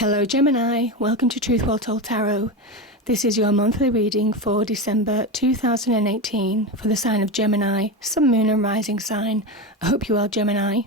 Hello Gemini, welcome to Truth Well Told Tarot. This is your monthly reading for December 2018 for the sign of Gemini, Sun, Moon and Rising sign. I hope you're well, Gemini.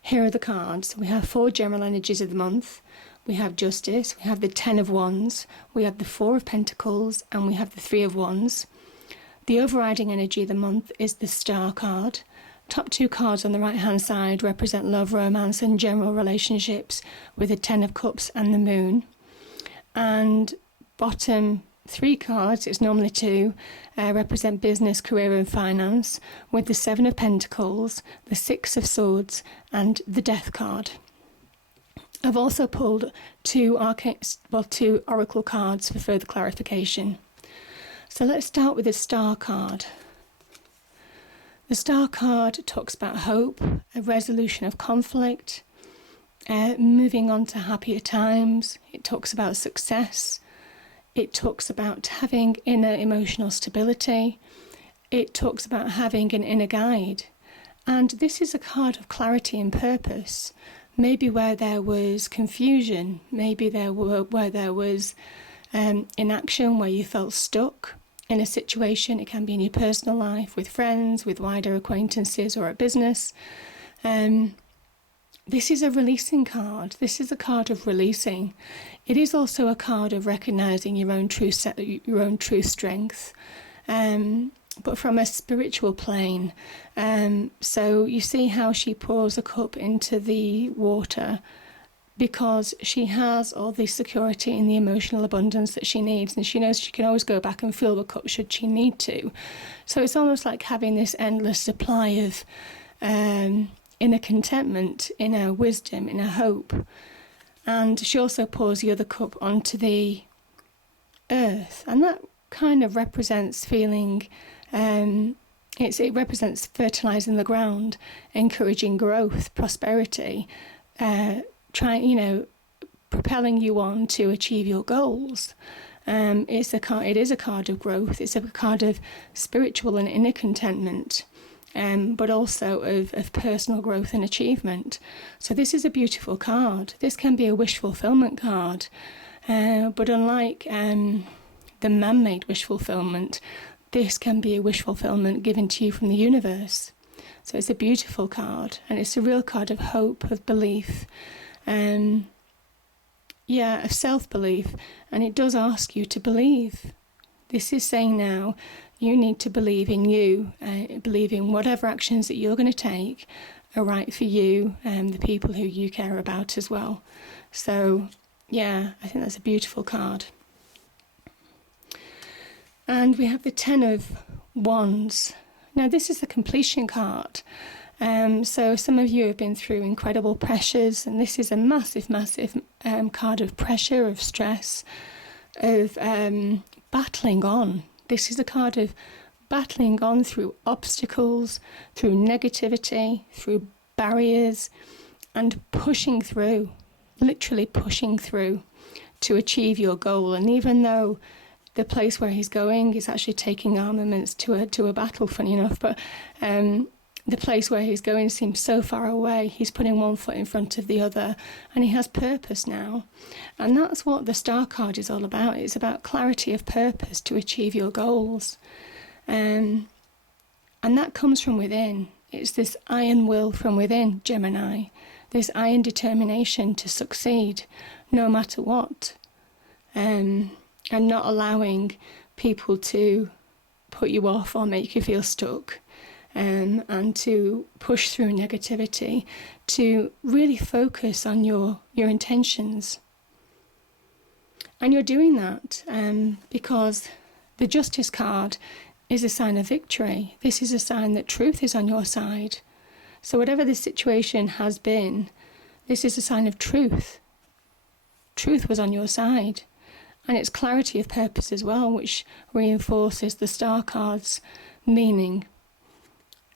Here are the cards. We have 4 general energies of the month. We have Justice, we have the 10 of Wands, we have the 4 of Pentacles and we have the 3 of Wands. The overriding energy of the month is the Star card. Top 2 cards on the right hand side represent love, romance and general relationships, with the 10 of Cups and the Moon. And bottom 3 cards, it's normally 2, represent business, career and finance, with the 7 of Pentacles, the 6 of Swords and the Death card. I've also pulled 2 oracle cards for further clarification. So let's start with the Star card. The Star card talks about hope, a resolution of conflict, moving on to happier times. It talks about success. It talks about having inner emotional stability. It talks about having an inner guide. And this is a card of clarity and purpose. Maybe where there was confusion, maybe where there was inaction, where you felt stuck in a situation. It can be in your personal life, with friends, with wider acquaintances or at business. This is a releasing card. This is a card of releasing. It is also a card of recognizing your own true strength, but from a spiritual plane. So you see how she pours a cup into the water, because she has all the security and the emotional abundance that she needs, and she knows she can always go back and fill the cup should she need to. So it's almost like having this endless supply of inner contentment, inner wisdom, inner hope. And she also pours the other cup onto the earth, and that kind of represents feeling, it represents fertilizing the ground, encouraging growth, prosperity, propelling you on to achieve your goals. It is a card of growth. It's a card of spiritual and inner contentment, but also of personal growth and achievement. So this is a beautiful card. This can be a wish fulfillment card, but unlike the man-made wish fulfillment, this can be a wish fulfillment given to you from the universe. So it's a beautiful card, and it's a real card of hope, of belief, of self-belief, and it does ask you to believe. This is saying now you need to believe in you, believe in whatever actions that you're going to take are right for you and the people who you care about as well. So yeah, I think that's a beautiful card. And we have the 10 of Wands. Now this is the completion card. So some of you have been through incredible pressures, and this is a massive card of pressure, of stress, of battling on. This is a card of battling on through obstacles, through negativity, through barriers, and pushing through, literally pushing through to achieve your goal. And even though the place where he's going is actually taking armaments to a battle, funny enough, but the place where he's going seems so far away. He's putting one foot in front of the other, and he has purpose now. And that's what the Star card is all about. It's about clarity of purpose to achieve your goals. And that comes from within. It's this iron will from within, Gemini. This iron determination to succeed no matter what. And not allowing people to put you off or make you feel stuck. And to push through negativity, to really focus on your intentions. And you're doing that because the Justice card is a sign of victory. This is a sign that truth is on your side. So whatever the situation has been, this is a sign of truth. Truth was on your side. And it's clarity of purpose as well, which reinforces the Star card's meaning.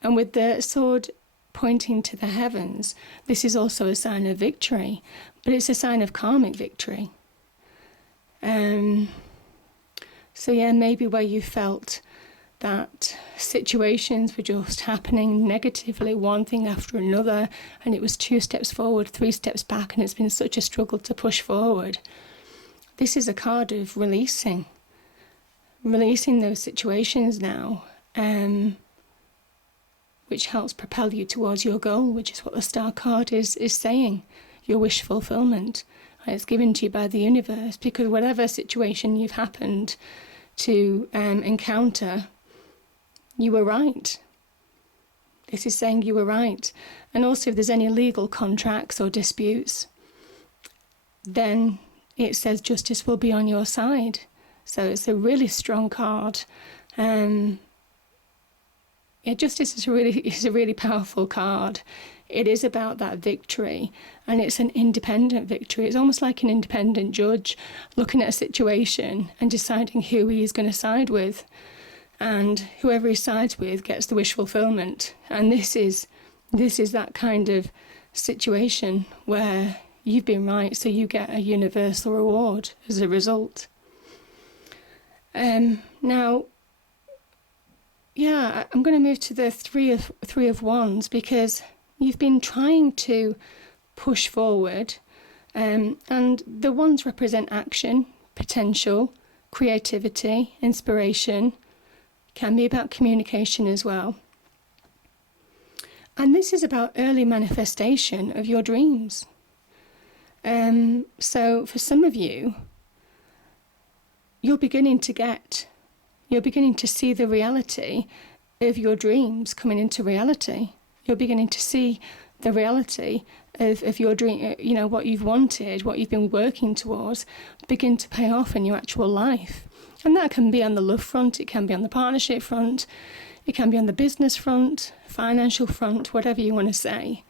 And with the sword pointing to the heavens, this is also a sign of victory, but it's a sign of karmic victory. So yeah, maybe where you felt that situations were just happening negatively, one thing after another, and it was 2 steps forward, 3 steps back, and it's been such a struggle to push forward. This is a card of releasing those situations now, which helps propel you towards your goal, which is what the Star card is saying, your wish fulfillment. And it's given to you by the universe, because whatever situation you've happened to encounter, you were right. This is saying you were right. And also, if there's any legal contracts or disputes, then it says justice will be on your side. So it's a really strong card. Justice is a really powerful card. It is about that victory, and it's an independent victory. It's almost like an independent judge looking at a situation and deciding who he is going to side with. And whoever he sides with gets the wish fulfillment. And this is that kind of situation where you've been right, so you get a universal reward as a result. Now, I'm going to move to the three of Wands, because you've been trying to push forward, and the Wands represent action, potential, creativity, inspiration. Can be about communication as well. And this is about early manifestation of your dreams. So for some of you, you're beginning to see the reality of your dreams coming into reality. You're beginning to see the reality of your dream, what you've wanted, what you've been working towards, begin to pay off in your actual life. And that can be on the love front, it can be on the partnership front, it can be on the business front, financial front, whatever you want to say.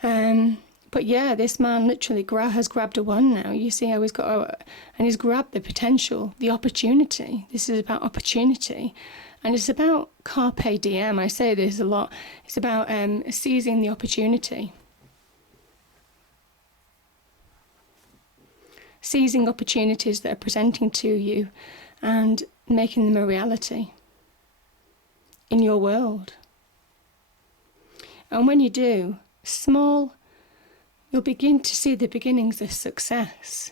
But yeah, this man literally has grabbed a wand now. You see how he's and he's grabbed the potential, the opportunity. This is about opportunity. And it's about carpe diem. I say this a lot. It's about seizing the opportunity. Seizing opportunities that are presenting to you and making them a reality in your world. And when you do, you'll begin to see the beginnings of success.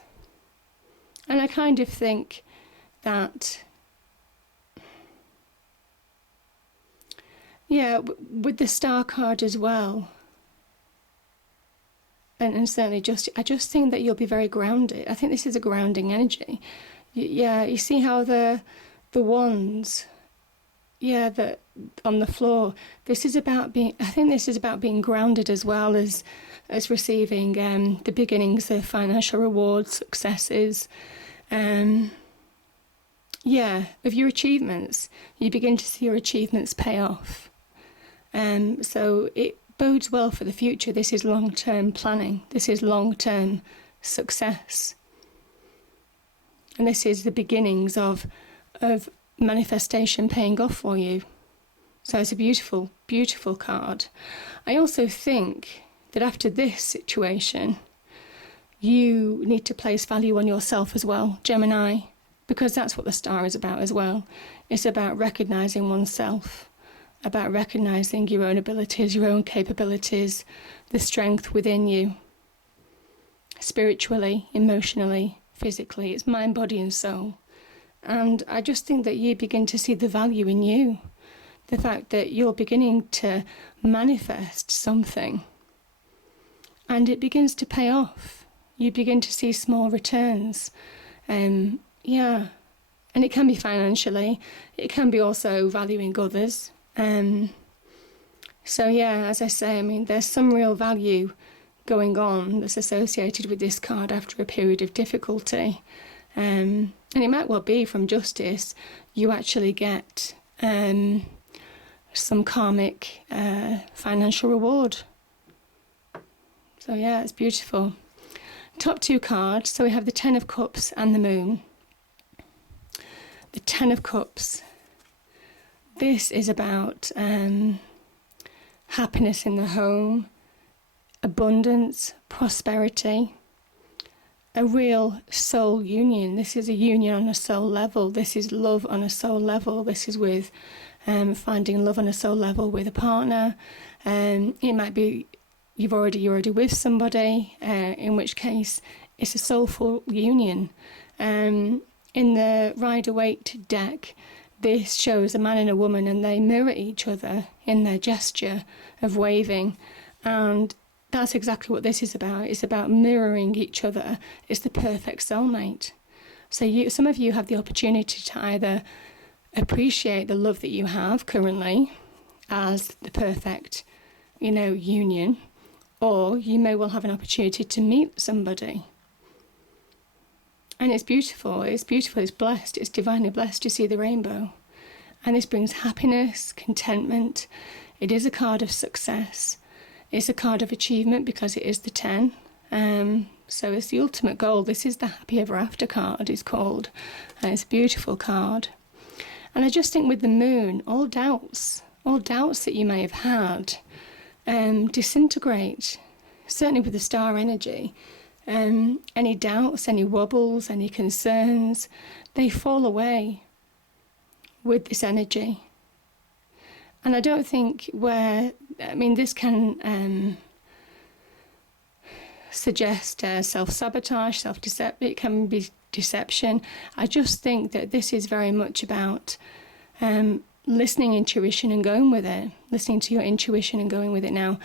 And I kind of think that, with the Star card as well, and certainly I just think that you'll be very grounded. I think this is a grounding energy. You see how the wands, that on the floor, this is about being grounded as well as receiving the beginnings of financial rewards, successes, of your achievements. You begin to see your achievements pay off. So it bodes well for the future. This is long-term planning. This is long-term success. And this is the beginnings of manifestation paying off for you. So it's a beautiful, beautiful card. I also think that after this situation, you need to place value on yourself as well, Gemini, because that's what the Star is about as well. It's about recognising oneself, about recognising your own abilities, your own capabilities, the strength within you, spiritually, emotionally, physically. It's mind, body and soul. And I just think that you begin to see the value in you, the fact that you're beginning to manifest something and it begins to pay off. You begin to see small returns. And it can be financially, it can be also valuing others. As I say, there's some real value going on that's associated with this card after a period of difficulty. And it might well be from justice, you actually get some karmic financial reward. So it's beautiful. Top 2 cards, so we have the 10 of Cups and the Moon. The 10 of Cups. This is about happiness in the home, abundance, prosperity, a real soul union. This is a union on a soul level. This is love on a soul level. This is with finding love on a soul level with a partner. It might be you're already with somebody, in which case it's a soulful union. In the Rider-Waite deck, this shows a man and a woman, and they mirror each other in their gesture of waving. And that's exactly what this is about. It's about mirroring each other. It's the perfect soulmate. So some of you have the opportunity to either appreciate the love that you have currently as the perfect, union, or you may well have an opportunity to meet somebody. And it's beautiful, it's blessed, it's divinely blessed to see the rainbow. And this brings happiness, contentment. It is a card of success. It's a card of achievement because it is the 10. So it's the ultimate goal. This is the Happy Ever After card, it's called. And it's a beautiful card. And I just think with the moon, all doubts that you may have had disintegrate, certainly with the star energy. Any doubts, any wobbles, any concerns, they fall away with this energy. And I don't think this can suggest self-sabotage, self-deception, it can be deception. I just think that this is very much about listening intuition and going with it, listening to your intuition and going with it now.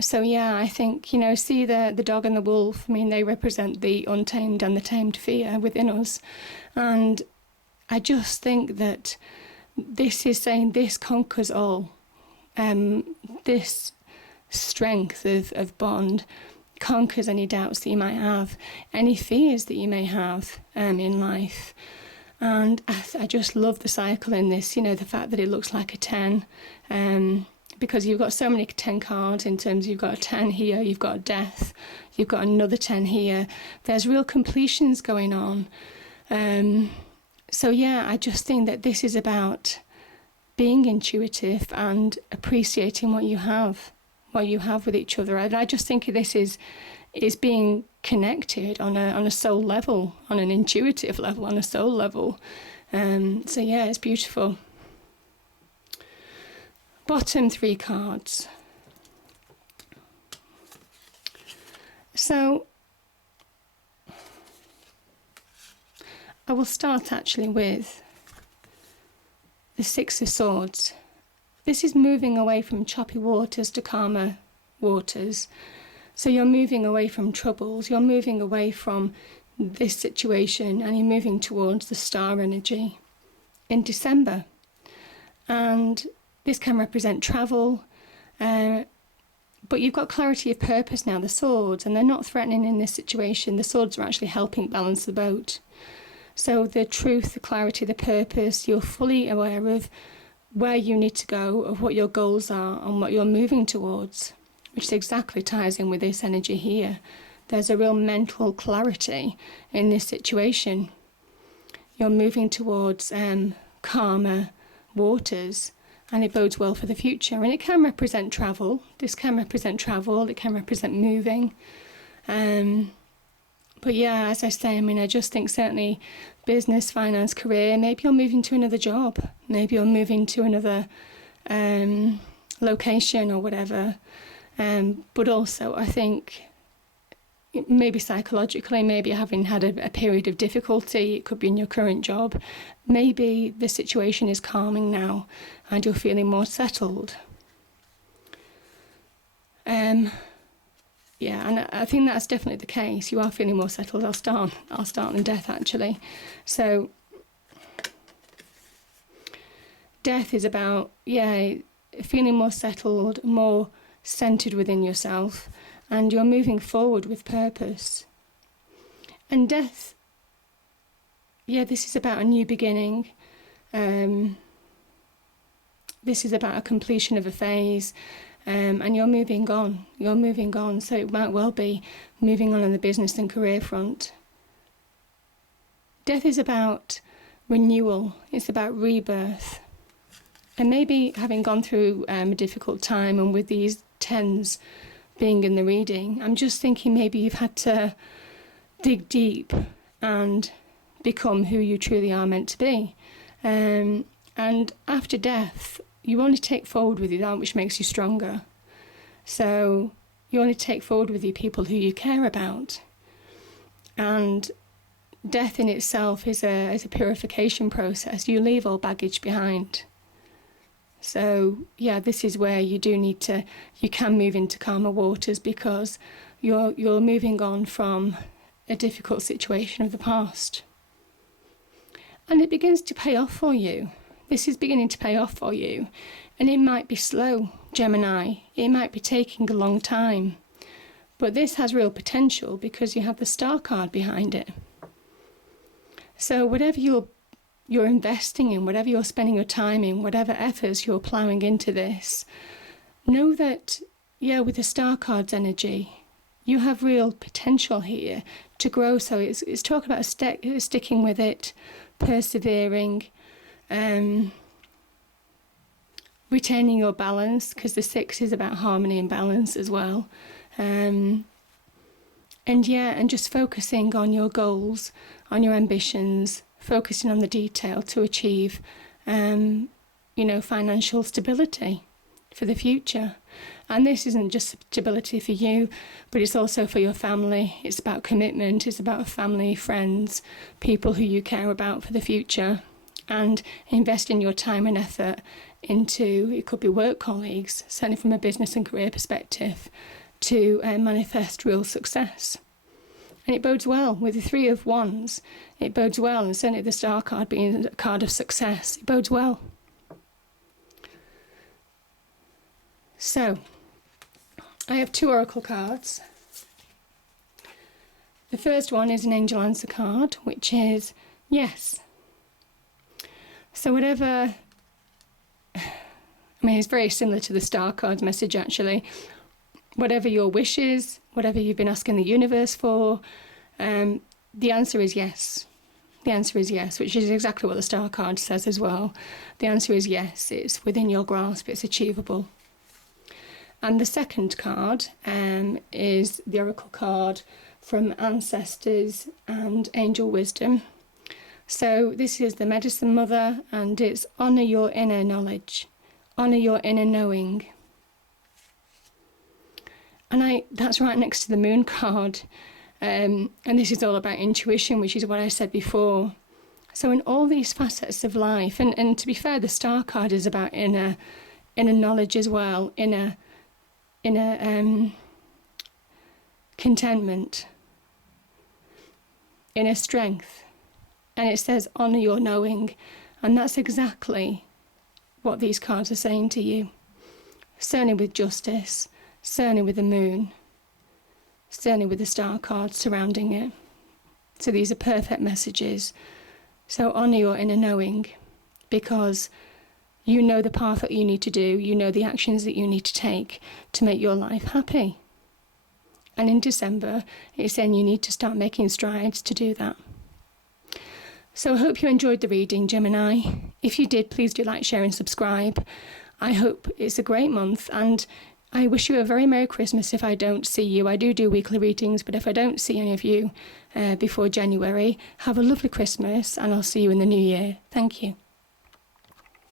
So yeah, I think, see the dog and the wolf, they represent the untamed and the tamed fear within us. And I just think that this is saying this conquers all. This strength of bond conquers any doubts that you might have, any fears that you may have in life. And I just love the cycle in this, the fact that it looks like a 10. Because you've got so many 10 cards in terms of you've got a 10 here, you've got a death, you've got another 10 here. There's real completions going on. So yeah, I just think that this is about being intuitive and appreciating what you have with each other. And I just think this is being connected on a soul level, on an intuitive level, on a soul level. So yeah, it's beautiful. Bottom 3 cards. So I will start actually with the 6 of Swords. This is moving away from choppy waters to calmer waters. So you're moving away from troubles, you're moving away from this situation, and you're moving towards the star energy in December. And this can represent travel, but you've got clarity of purpose now, the swords, and they're not threatening in this situation. The swords are actually helping balance the boat. So the truth, the clarity, the purpose, you're fully aware of where you need to go, of what your goals are and what you're moving towards, which exactly ties in with this energy here. There's a real mental clarity in this situation. You're moving towards calmer waters, and it bodes well for the future. And it can represent travel. This can represent travel. It can represent moving. But yeah, as I say, I just think certainly business, finance, career, maybe you're moving to another job. Maybe you're moving to another location or whatever. But also, I think maybe psychologically, maybe having had a period of difficulty, it could be in your current job, maybe the situation is calming now and you're feeling more settled. Yeah, and I think that's definitely the case. You are feeling more settled. I'll start on death actually. So death is about, feeling more settled, more centered within yourself, and you're moving forward with purpose. And death, this is about a new beginning. This is about a completion of a phase, and you're moving on. So it might well be moving on the business and career front. Death is about renewal. It's about rebirth. And maybe having gone through a difficult time, and with these 10s being in the reading, I'm just thinking maybe you've had to dig deep and become who you truly are meant to be. And And after death, you only take forward with you that which makes you stronger. So you only take forward with you people who you care about. And death in itself is a purification process. You leave all baggage behind. So yeah, this is where you can move into calmer waters, because you're moving on from a difficult situation of the past. And it begins to pay off for you. This is beginning to pay off for you. And it might be slow, Gemini. It might be taking a long time. But this has real potential because you have the Star card behind it. So whatever you're investing in, whatever you're spending your time in, whatever efforts you're ploughing into this, know that, with the Star card's energy, you have real potential here to grow. So it's talk about sticking with it, persevering, retaining your balance, because the 6 is about harmony and balance as well. And just focusing on your goals, on your ambitions, focusing on the detail to achieve, financial stability for the future. And this isn't just stability for you, but it's also for your family. It's about commitment. It's about family, friends, people who you care about for the future, and investing your time and effort into, it could be work colleagues, certainly from a business and career perspective, to manifest real success. And it bodes well with the 3 of Wands. It bodes well, and certainly the Star card being a card of success, it bodes well. So, I have 2 oracle cards. The first one is an angel answer card, which is yes. So whatever, it's very similar to the Star card's message actually. Whatever your wish is, whatever you've been asking the universe for, the answer is yes. The answer is yes, which is exactly what the Star card says as well. The answer is yes, it's within your grasp, it's achievable. And the second card is the oracle card from ancestors and angel wisdom. So this is the medicine mother, and it's honour your inner knowledge, honour your inner knowing. And that's right next to the moon card. And this is all about intuition, which is what I said before. So in all these facets of life, and to be fair, the Star card is about inner knowledge as well, inner contentment, inner strength. And it says honour your knowing, and that's exactly what these cards are saying to you. Certainly with justice, certainly with the moon, certainly with the Star card surrounding it. So these are perfect messages. So honour your inner knowing, because you know the path that you need to do, you know the actions that you need to take to make your life happy. And in December, it's saying you need to start making strides to do that. So I hope you enjoyed the reading, Gemini. If you did, please do like, share and subscribe. I hope it's a great month, and I wish you a very Merry Christmas if I don't see you. I do weekly readings, but if I don't see any of you before January, have a lovely Christmas, and I'll see you in the new year. Thank you.